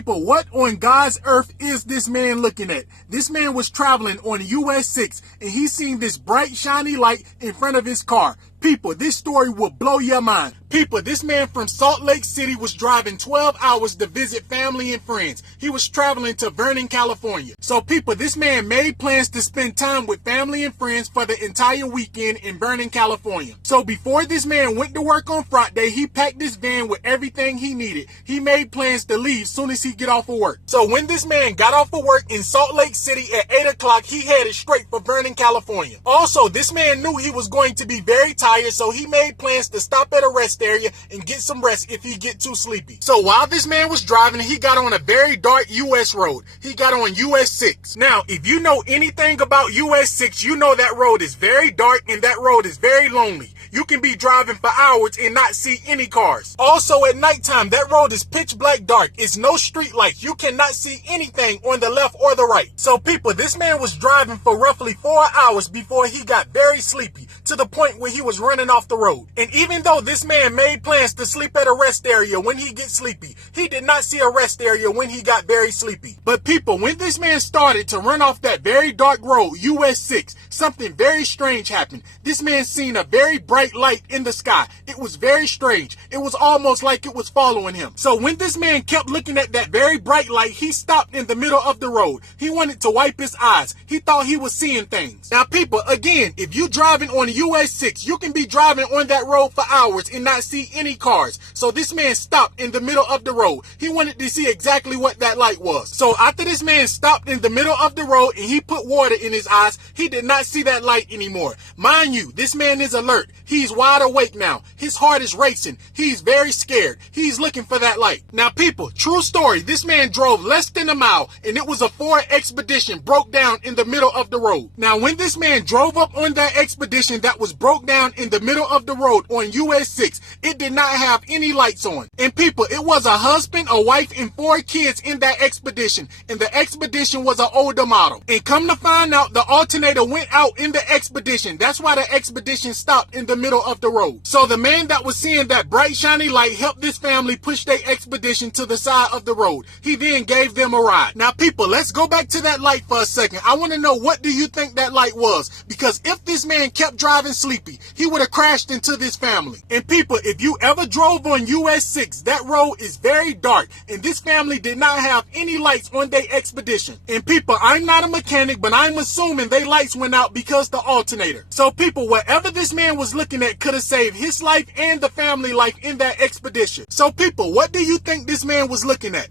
people, what on God's earth is this man looking at? This man was traveling on US 6 and he seen this bright shiny light in front of his car. People, this story will blow your mind. People, this man from Salt Lake City was driving 12 hours to visit family and friends. He was traveling to Vernon, California. So people, this man made plans to spend time with family and friends for the entire weekend in Vernon, California. So before this man went to work on Friday, he packed his van with everything he needed. He made plans to leave soon as he get off of work. So when this man got off of work in Salt Lake City at 8 o'clock, he headed straight for Vernon, California. Also, this man knew he was going to be very tired, so he made plans to stop at a rest area and get some rest if he get too sleepy. So while this man was driving, he got on a very dark US road. He got on US 6. Now, if you know anything about US 6, you know that road is very dark and that road is very lonely. You can be driving for hours and not see any cars. Also at nighttime, that road is pitch black dark. It's no street lights. You cannot see anything on the left or the right. So people, this man was driving for roughly 4 hours before he got very sleepy, to the point where he was running off the road. And even though this man made plans to sleep at a rest area when he gets sleepy, he did not see a rest area when he got very sleepy. But people, when this man started to run off that very dark road, US 6, something very strange happened. This man seen a very bright light in the sky. It was very strange. It was almost like it was following him. So when this man kept looking at that very bright light, he stopped in the middle of the road. He wanted to wipe his eyes. He thought he was seeing things. Now people, again, if you driving on US 6, you can be driving on that road for hours and not see any cars. So this man stopped in the middle of the road. He wanted to see exactly what that light was. So after this man stopped in the middle of the road and he put water in his eyes, he did not see that light anymore. Mind you, this man is alert. He's wide awake now. His heart is racing. He's very scared. He's looking for that light. Now people, true story, this man drove less than a mile and it was a Ford Expedition broke down in the middle of the road. Now when this man drove up on that Expedition that was broke down in the middle of the road on US 6, it did not have any lights on. And people, it was a husband, a wife, and 4 kids in that Expedition. And the Expedition was an older model. And come to find out, the alternator went out in the Expedition. That's why the Expedition stopped in the middle of the road. So the man that was seeing that bright shiny light helped this family push their Expedition to the side of the road. He then gave them a ride. Now people, let's go back to that light for a second. I want to know, what do you think that light was? Because if this man kept driving sleepy, he would have crashed into this family. And people, if you ever drove on US 6, that road is very dark and this family did not have any lights on their Expedition. And people, I'm not a mechanic, but I'm assuming they lights went out because the alternator. So people, whatever this man was looking at could have saved his life and the family life in that Expedition. So people, what do you think this man was looking at?